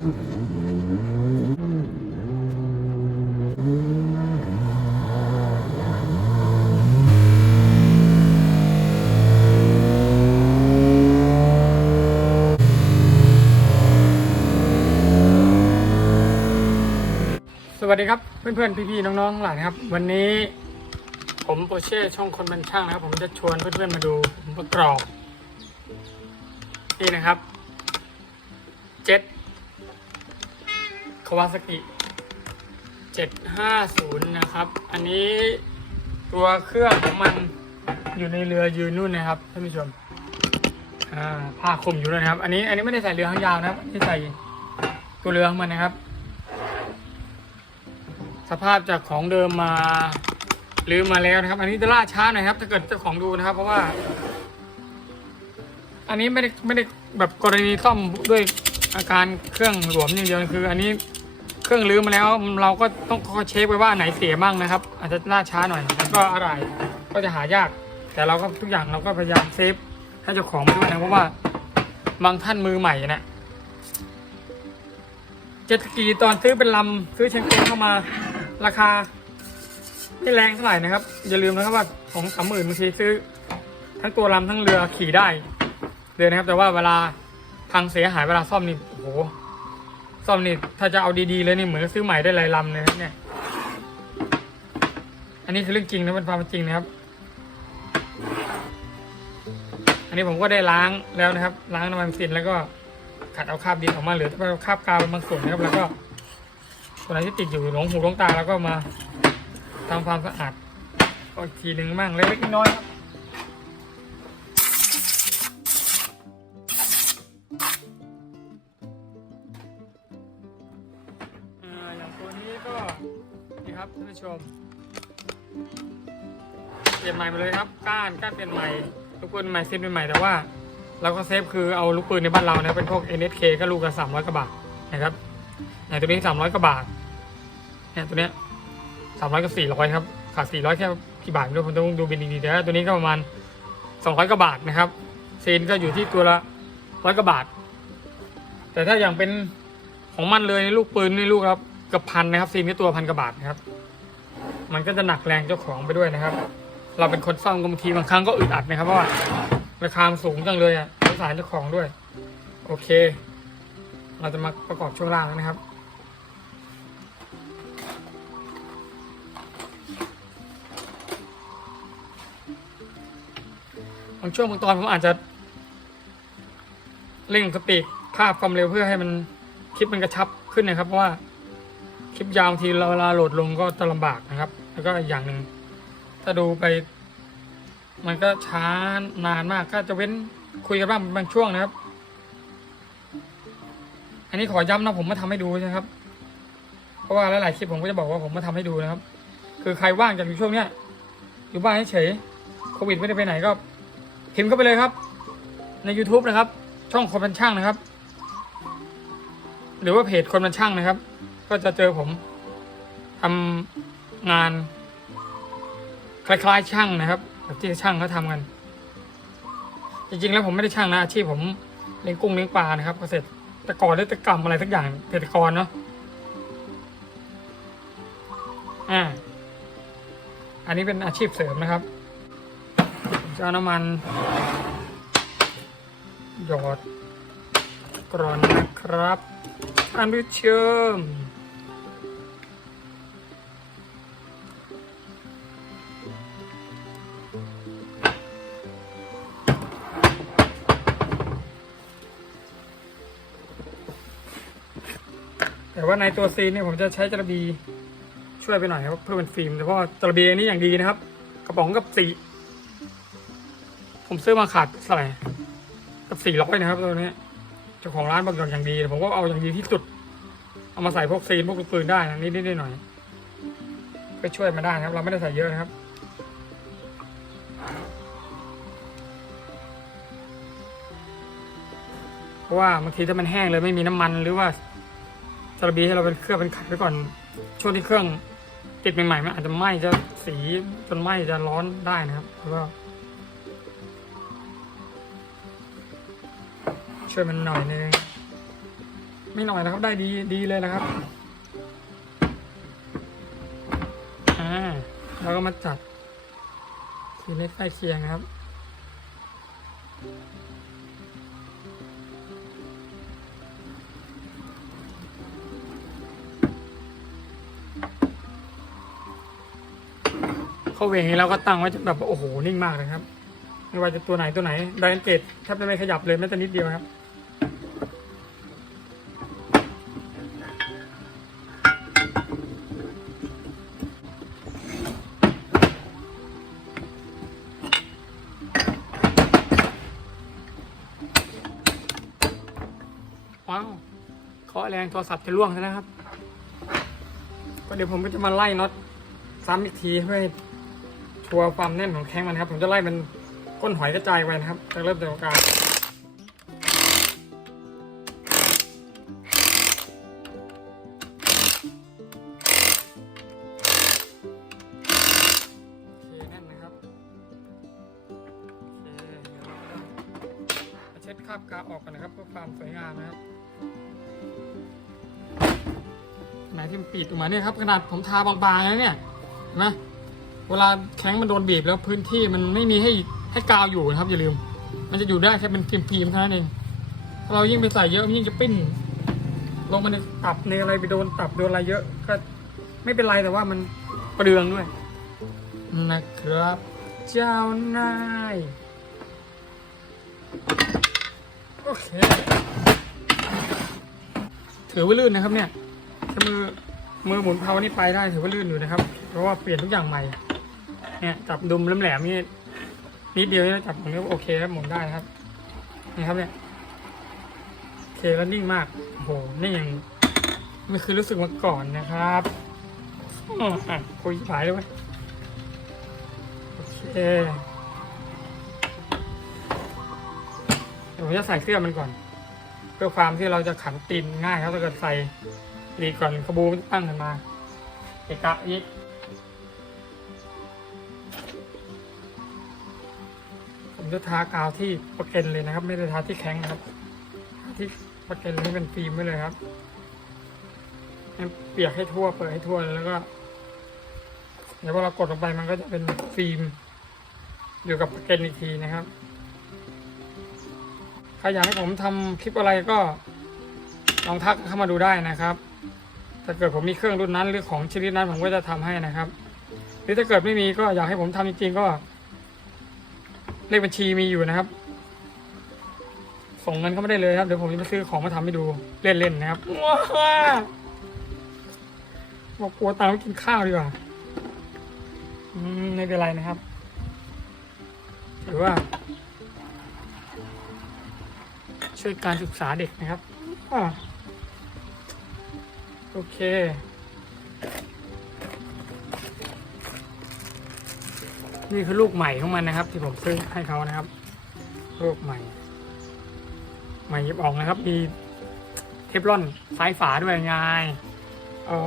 สวัสดีครับเพื่อนๆ พี่ๆ น้องๆหลานครับ วันนี้ผมโปเช่ช่องคนบันช่างนะครับ ผมจะชวนเพื่อนๆมาดูผมประกรอบนี่นะครับ วาซากิ750 นะครับ อันนี้ตัวเครื่องของมันอยู่ในเรือยืนนู่นนะครับท่านผู้ชมอ่าผ้าคลุมอยู่ด้วยนะครับ อันนี้อันนี้ไม่ได้ใส่เรือหางยาวนะครับที่ใส่ตัวเรือของมันนะครับ สภาพจากของเดิมมาลืมมาแล้วนะครับ อันนี้จะล่าช้าหน่อยครับ ถ้าเกิดเจ้าของดูนะครับ เพราะว่า อันนี้ไม่ได้ไม่ได้แบบกรณีซ่อมด้วยอาการเครื่องหลวมอย่างเดียวคือ อันนี้ เครื่องลืมมาแล้วเราก็ต้องคอยเช็คไว้ว่าไหนเสียบ้างนะครับ อาจจะล่าช้าหน่อยแล้วก็อะไรก็จะหายาก แต่เราก็ทุกอย่างเราก็พยายามเซฟให้เจ้าของไปด้วยนะเพราะว่าบางท่านมือใหม่นะเจ็ตสกีตอนซื้อเป็นลำซื้อเชงเก้งเข้ามาราคาไม่แรงเท่าไหร่นะครับ อย่าลืมนะครับว่าของสามหมื่นบางทีซื้อ ทั้งตัวลำทั้งเรือขี่ได้เลยนะครับ แต่ว่าเวลาพังเสียหายเวลาซ่อมนี่โอ้โห ซ่อมนี่ถ้าจะเอาดีๆเลยนี่เหมือนซื้อใหม่ได้หลายลำเลยครับเนี่ย อันนี้คือเรื่องจริงนะเป็นความเป็นจริงนะครับ อันนี้ผมก็ได้ล้างแล้วนะครับ ล้างน้ำมันฟินแล้วก็ขัดเอาคราบดินออกมาเหลือแต่คราบกาวบางส่วนนะครับ แล้วก็ส่วนไหนที่ติดอยู่หลงหูหลงตาแล้วก็มาทำความสะอาดก็อีกทีหนึ่งมั่งเล็กๆน้อยๆครับ ครับท่านผู้ชม เปลี่ยนใหม่ไปเลยครับ ก้านก้านเปลี่ยนใหม่ลูกปืนใหม่เซตเป็นใหม่แต่ว่าเราก็เซฟคือเอาลูกปืนในบ้านเรานะเป็นพวก NSK ก็ลูกละสามร้อยกว่าบาทนะครับเนี่ยตัวนี้สามร้อยกว่าบาทเนี่ยตัวเนี้ยสามร้อยกับสี่ร้อยครับขาดสี่ร้อยแค่กี่บาทไม่รู้ผมต้องดูบินดีๆแต่ตัวนี้ก็ประมาณสองร้อยกว่าบาทนะครับเซนก็อยู่ที่ตัวละร้อยกว่าบาท แต่ถ้าอย่างเป็นของมันเลยในลูกปืนในลูกครับ กับพันนะครับซีนก็ตัวพันกว่าบาทนะครับ มันก็จะหนักแรงเจ้าของไปด้วยนะครับ เราเป็นคนซ่อมก็บางทีบางครั้งก็อึดอัดนะครับเพราะว่าราคามสูงจังเลยอะสงสารเจ้าของด้วย โอเค เราจะมาประกอบช่วงล่างนะครับบางช่วงบางตอนผมอาจจะเร่งสปีดภาพความเร็วเพื่อให้มันคลิปมันกระชับขึ้นนะครับ เพราะว่า ลิปยาวบางทีเราเวลาโหลดลงก็จะลำบากนะครับ แล้วก็อีกอย่างหนึ่งถ้าดูไป มันก็ช้านานมากก็จะเว้นคุยกันบ้างบางช่วงนะครับ อันนี้ขอย้ำนะผมมาทำให้ดูนะครับ เพราะว่าหลายๆคลิปผมก็จะบอกว่าผมมาทำให้ดูนะครับ คือใครว่างจากอยู่ช่วงเนี้ยอยู่บ้านเฉยโควิดไม่ได้ไปไหนก็พิมพ์เข้าไปเลยครับ ใน YouTube นะครับ ช่องคนบันช่างนะครับ หรือว่าเพจคนบันช่างนะครับ ก็จะเจอผมทำงาน คล้ายๆ ช่างนะครับแบบที่ช่างเขาทำกัน จริงๆแล้วผมไม่ได้ช่างนะอาชีพผมเลี้ยงกุ้งเลี้ยงปลานะครับเกษตรต่ก่อนได้ตะกรรมอะไรสักอย่างเกษตรกรเนาะอ่าอันนี้เป็นอาชีพเสริมนะครับจะเอาน้ำมันหยอดกรอนนะครับท่านผู้ชม ว่าในตัวซีนนี่ผมจะใช้จระบีช่วยไปหน่อยครับเพื่อเป็นฟิล์มแต่เพราะว่าจระบีอันนี้อย่างดีนะครับ กระป๋องกับสีผมซื้อมาขาดเท่าไหร่กับสี่ร้อยนะครับตัวนี้เจ้าของร้านบอกอย่างดีผมก็เอาอย่างดีที่สุด เอามาใส่พวกซีนพวกลูกปืนได้นะนิดนิดๆหน่อยก็ช่วยมาได้ครับ เราไม่ได้ใส่เยอะนะครับเพราะว่าบางทีถ้ามันแห้งเลยไม่มีน้ำมันหรือว่า จระบีให้เราเป็นเครื่องเป็นขัดไว้ก่อน ช่วงที่เครื่องติดใหม่ๆมันอาจจะไหม้จะสีจนไหม้จะร้อนได้นะครับแล้วก็ช่วยมันหน่อยนึงไม่หน่อยนะครับได้ดีดีเลยนะครับอ่าเราก็มาจัดทีเล็กใกล้เคียงครับ เข้าเวงนี้เราก็ตั้งไว้จนแบบโอ้โหนิ่งมากเลยครับ ไม่ว่าจะตัวไหนตัวไหนไดอันเกตแทบจะไม่ขยับเลยแม้แต่นิดเดียวครับว้าวเคาะแรงโทรศัพท์จะล่วงแล้วครับ ก็เดี๋ยวผมก็จะมาไล่น็อตซ้ำอีกทีเพื่อ ให้ชัวความแน่นของแข้งมันครับ ผมจะไล่มันก้นหอยกระจายไปนะครับจะเริ่มจากการโอเคแน่นนะครับโอเคเดี๋ยวมาเช็ดคราบกาวออกกันนะครับเพื่อความสวยงามนะครับไหนที่มันปีดออกมาเนี่ยครับขนาดผมทาบางๆแล้วเนี่ยนไหม เวลาแข้งมันโดนบีบแล้วพื้นที่มันไม่มีให้ให้กาวอยู่นะครับ อย่าลืม มันจะอยู่ได้แค่เป็นพิมพ์ๆเท่านั้นเองเรายิ่งไปใส่เยอะยิ่งจะปิ้น ลงมาในตับในอะไรไปโดนตับโดนอะไรเยอะก็ไม่เป็นไรแต่ว่ามันเปลืองด้วย นะครับ เจ้านายโอเค ถือว่าลื่นนะครับเนี่ยถ้ามือมือหมุนเพานี่ไปได้ถือว่าลื่นอยู่นะครับ เพราะว่าเปลี่ยนทุกอย่างใหม่ เนี่ยจับดุมแหลมๆนี่นิดเดียวนี่จับตรงนี้โอเคครับหมุนได้ครับ นี่ครับเนี่ยโอเคแล้วนิ่งมากโอ้โหนี่ยังไม่เคยรู้สึกมาก่อนนะครับอ๋ออะคุยสายด้วยโอเคเดี๋ยวผมจะใส่เสื้อมันก่อน เพื่อความที่เราจะขันตีนง่ายครับถ้าเกิดใส่ดีก่อนขบูนตั้งขึ้นมาเอกะยิก จะทากาวที่ประเก็นเลยนะครับ ไม่ได้ทาที่แข็งนะครับทาที่ประเก็นให้เป็นฟิล์มไว้เลยครับให้เปียกให้ทั่วเปิดให้ทั่วแล้วก็ เดี๋ยวพอเรากดลงไปมันก็จะเป็นฟิล์มอยู่กับประเก็นอีกทีนะครับใครอยากให้ผมทำคลิปอะไรก็ลองทักเข้ามาดูได้นะครับ ถ้าเกิดผมมีเครื่องรุ่นนั้นหรือของชนิดนั้นผมก็จะทำให้นะครับ หรือถ้าเกิดไม่มีก็อยากให้ผมทำจริงๆก็ เลขบัญชีมีอยู่นะครับ ส่งเงินเข้ามาได้เลยครับ เดี๋ยวผมจะไปซื้อของมาทำให้ดูเล่นๆนะครับว้าบอกกลัวตังค์ไม่กินข้าวดีกว่าอืมไม่เป็นไรนะครับถือว่า ช่วยการศึกษาเด็กนะครับอโอเค นี่คือลูกใหม่ของมันนะครับ ที่ผมซื้อให้เขานะครับ ลูกใหม่ ใหม่ยิบออกนะครับ มีเทฟลอนซ้ายฝาด้วยไงอ๋อ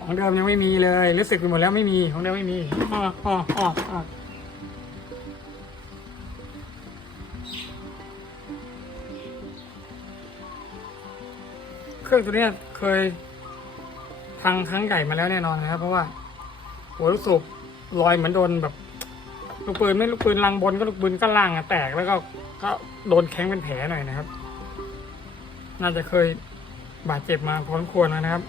ของเดิมยังไม่มีเลยรู้สึกไปหมดแล้วไม่มีของเดิมไม่มีอ๋ออ๋ออ๋อเครื่องตัวเนี้ยเคยพังครั้งใหญ่มาแล้วแน่นอนนะครับ เพราะว่า หัวลูกสูบ ลอยเหมือนโดนแบบ ลูกปืนไม่ลูกปืนลังบนก็ลูกปืนก็ล่างอะแตกแล้วก็ก็โดนแข้งเป็นแผลหน่อยนะครับ น่าจะเคยบาดเจ็บมาพอสมควรนะครับ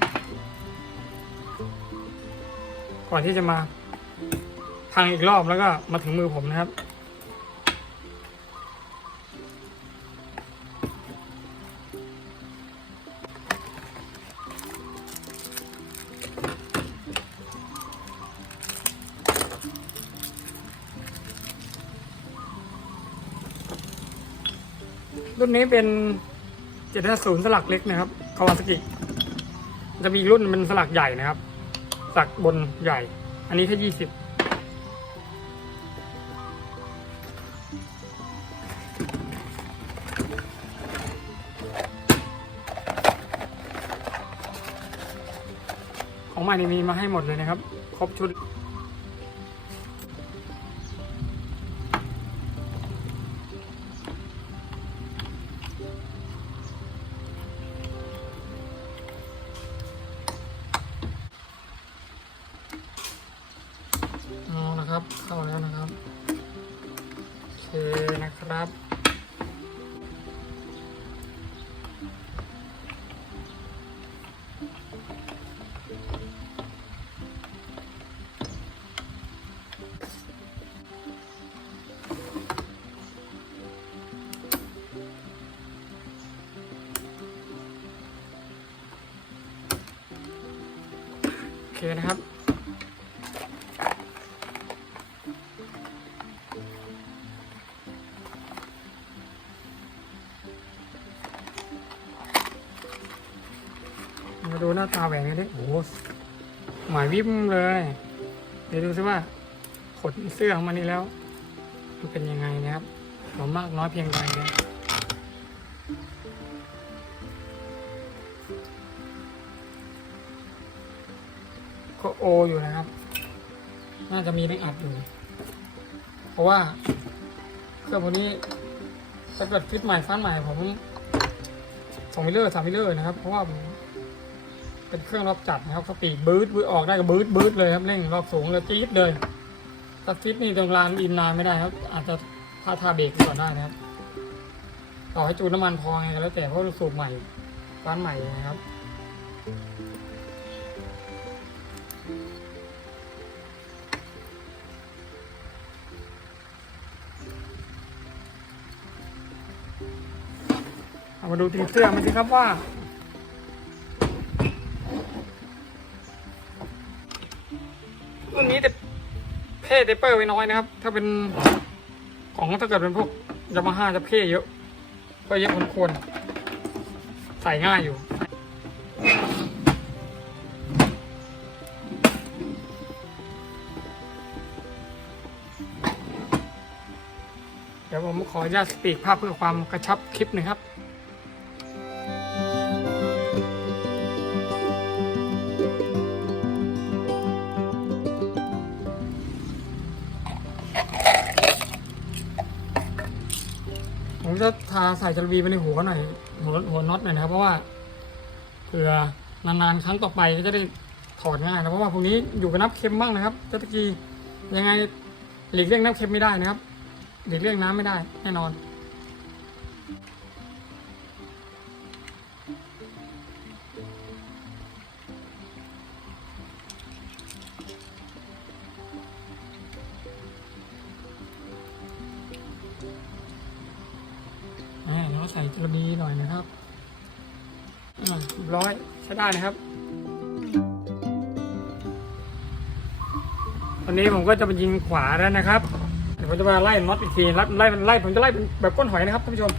ก่อนที่จะมาพังอีกรอบแล้วก็มาถึงมือผมนะครับ นี้เป็น750สลักเล็กนะครับคาวาสกิจะมีรุ่นเป็นสลักใหญ่นะครับสลักบนใหญ่ อันนี้แค่20ของใหม่นี่มีมาให้หมดเลยนะครับ ครบชุด เคนะครับ หน้าตาแหวนกันดิโอ้โหหมายวิบเลย เดี๋ยวดูซิว่าขนเสื้อของมันนี่แล้ว มันเป็นยังไงนะครับหอมมากน้อยเพียงไรนะก็โออยู่นะครับ น่าจะมีในอัดอยู่ เพราะว่าเครื่องพวกนี้ถ้าเกิดฟิตใหม่ฟันใหม่ผมสองมิลเลอร์สามมิลเลอร์นะครับ เพราะว่าผม เป็นเครื่องรอบจัดนะครับสปีดบูทบูทออกได้ก็บูทบูทเลยครับเร่งรอบสูงเลยจี๊ดเลยถ้าฟิตนี่ตรงลานอินนานไม่ได้ครับ อาจจะพลาท่าเบรกก่อนได้นะครับ ต่อให้จูนน้ำมันพอไงก็แล้วแต่เพราะสูบใหม่ฟันใหม่นะครับเอามาดูตีเสื้อมันสิครับว่า เพ่เตเปอร์ไว้น้อยนะครับ ถ้าเป็นของถ้าเกิดเป็นพวกยามาฮ่าจะเพ่เยอะ ก็เยอะคนควรใส่ง่ายอยู่เดี๋ยวผมขออนุญาตสปีกภาพเพื่อความกระชับคลิปหนึ่งครับ ทาใส่จระบีไปในหัวหน่อยหัวหัวน็อตหน่อยนะครับ เพราะว่าเผื่อนานๆครั้งต่อไปก็จะได้ถอดง่ายนะเพราะว่าพวกนี้อยู่กับน้ำเค็มบ้างนะครับเจ้าตะกี้ยังไงหลีกเลี่ยงน้ำเค็มไม่ได้นะครับ หลีกเลี่ยงน้ำไม่ได้แน่นอน ระดีหน่อยนะครับอ่าเรียบร้อยใช้ได้นะครับ วันนี้ผมก็จะไปยิงขวาแล้วนะครับเดี๋ยวผมจะมาไล่น็อตอีกทีไล่ไล่ไล่ผมจะไล่เป็นแบบก้นหอยนะครับท่านผู้ชม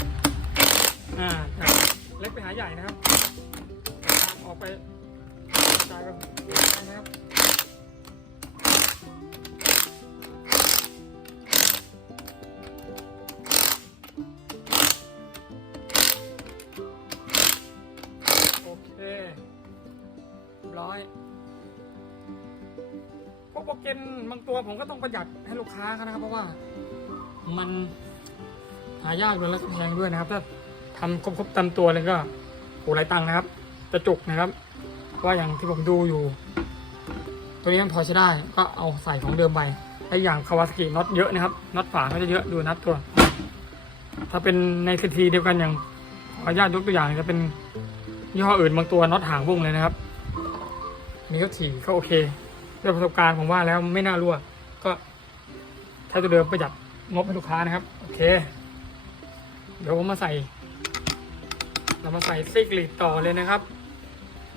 เกนบางตัวผมก็ต้องประหยัดให้ลูกค้าเขานะครับ เพราะว่ามันหายากด้วยแล้วก็แพงด้วยนะครับ ถ้าทำครบๆตามตัวเลยก็โหหลายตังค์นะครับ จะจุกนะครับเพราะว่าอย่างที่ผมดูอยู่ ตัวนี้มันพอใช้ได้ก็เอาใส่ของเดิมไปและอย่างคาวาสกิน็อตเยอะนะครับน็อตฝาก็จะเยอะดูนับตัว ถ้าเป็นในทีทีเดียวกันอย่างขออนุญาตยกตัวอย่างจะเป็นยี่ห้ออื่นบางตัวน็อตหางวงเลยนะครับ นี่ก็ถี่ก็โอเค ด้วยประสบการณ์ผมว่าแล้วไม่น่ารั่ว ก็ใช้ตัวเดิมประหยัดงบให้ลูกค้านะครับ โอเค เดี๋ยวผมมาใส่ เรามาใส่ซิกลิดต่อเลยนะครับ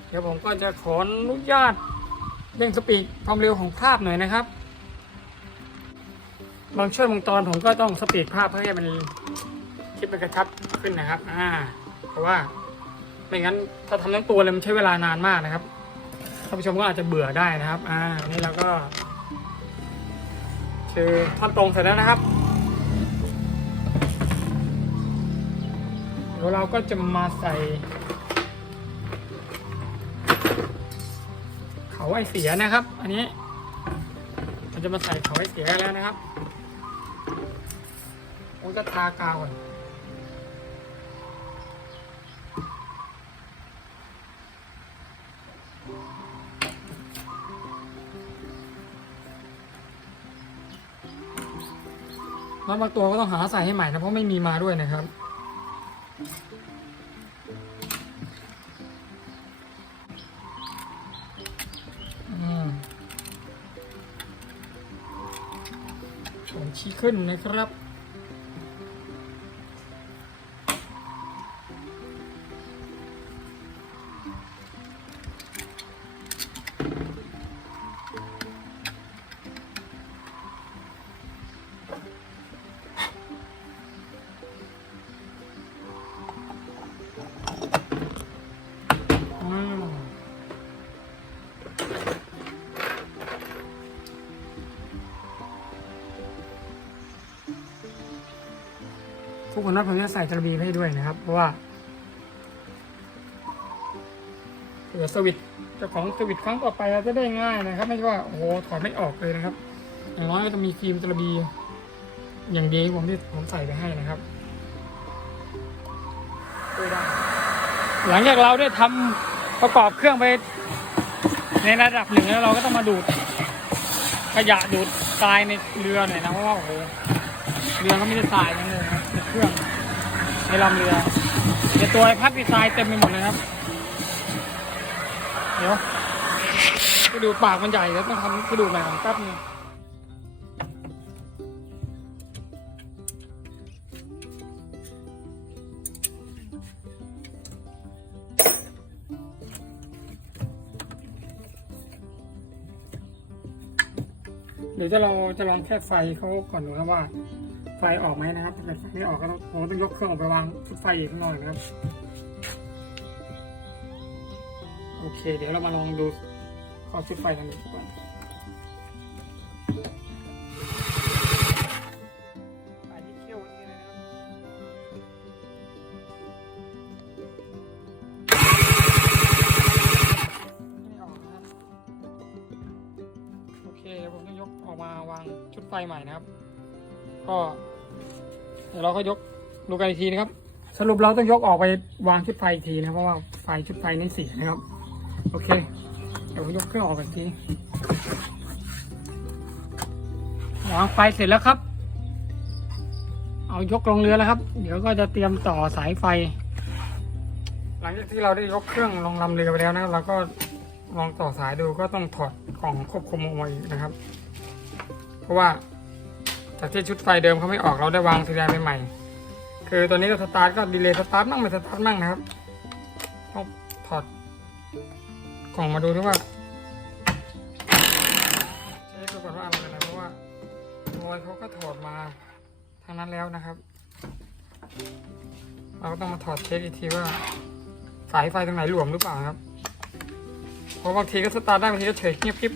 เดี๋ยวผมก็จะขออนุญาตเร่งสปีดความเร็วของภาพหน่อยนะครับ บางช่วงบางตอนผมก็ต้องสปีดภาพเพื่อให้มันคลิปมันกระชับขึ้นนะครับ อ่า เพราะว่าไม่งั้นถ้าทำทั้งตัวเลยมันใช้เวลานานมากนะครับ ท่านผู้ชมก็อาจจะเบื่อได้นะครับ อ่า นี่เราก็คือท่อนตรงเสร็จแล้วนะครับ เดี๋ยวเราก็จะมาใส่ เขาไอเสียนะครับ อันนี้เราจะมาใส่เขาไอเสียแล้วนะครับผมจะทากาวก่อน แล้วบางตัวก็ต้องหาใส่ให้ใหม่นะเพราะไม่มีมาด้วยนะครับอืมผมชี้ขึ้นนะครับ ทุกคนว่าผมจะใส่จระบีให้ด้วยนะครับ เพราะว่าเผื่อสวิตเจ้าของสวิตครั้งต่อไปเราจะได้ง่ายนะครับ ไม่ใช่ว่าโอ้โหถอดไม่ออกเลยนะครับอย่างน้อยก็จะมีฟิล์มจระบี อย่างดีผมที่ผมใส่ไปให้นะครับหลังจากเราได้ทำประกอบเครื่องไป ในระดับหนึ่งแล้วเราก็ต้องมาดูดขยะดูดทรายในเรือหน่อยนะเพราะว่าโอ้โหเรือก็ไม่ได้ทรายนั่นเลย เครื่องในลำเรือในตัวไอ้พัดมีทรายเต็มไปหมดเลยครับ เดี๋ยวกระดูกปากมันใหญ่แล้วต้องทำกระดูกใหม่ของแป๊บนึงเดี๋ยวจะเราจะลองแค่ไฟเขาก่อนดูครับว่า ไฟออกไหมนะครับถ้าเกิดไฟไม่ออกก็ต้องผมต้องยกเครื่องออกไปวางชุดไฟอีกข้างนอกนะครับ โอเค เดี๋ยวเรามาลองดูขอชุดไฟกันดีกว่านะครับโอเคเดี๋ยวผมจะยกออกมาวางชุดไฟใหม่นะครับ ก็ ดี๋ยวเราก็ยกดูกันอีกทีนะครับ สรุปเราต้องยกออกไปวางชุดไฟอีกทีนะเพราะว่าไฟชุดไฟนี่เสียนะครับ โอเค เดี๋ยวยกเครื่องออกอีกทีวางไฟเสร็จแล้วครับ เอายกลงเรือแล้วครับ เดี๋ยวก็จะเตรียมต่อสายไฟ หลังจากที่เราได้ยกเครื่องลงลำเรือไปแล้วนะครับเราก็ลองต่อสายดูก็ต้องถอดกล่องควบคุมออกมาอีกนะครับ เพราะว่า จากที่ชุดไฟเดิมเขาไม่ออกเราได้วางทีแรกไปใหม่ คือตัวนี้ก็สตาร์ทก็ดีเลย์สตาร์ทมั่งไม่สตาร์ทมั่งนะครับต้องถอดกล่องมาดูด้วยว่าเช็คดูก่อนว่าอะไรนะเพราะว่ารอยเขาก็ถอดมาทางนั้นแล้วนะครับ เราก็ต้องมาถอดเช็คอีกทีว่าสายไฟตรงไหนหลวมหรือเปล่าครับ เพราะบางทีก็สตาร์ทได้บางทีก็เฉยเงียบกริบ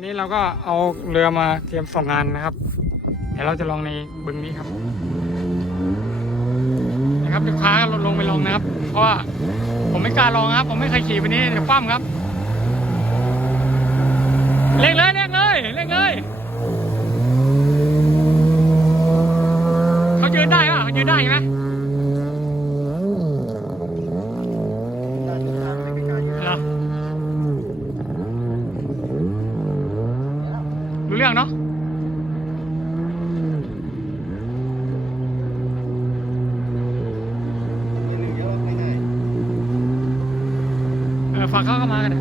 อันนี้เราก็เอาเรือมาเตรียมส่งงานนะครับ เดี๋ยวเราจะลองในบึงนี้ครับ นะครับลูกค้าลดลงไปลองนะครับ เพราะว่าผมไม่กล้าลองครับ ผมไม่เคยขี่ไปนี้เดี๋ยวปั้มครับเร่งเลยเร่งเลยเร่งเลยเขายืนได้ป่ะเขายืนได้ใช่ไหมเหรอรู้เรื่องเนาะ เออ ฝากเขาเข้ามากัน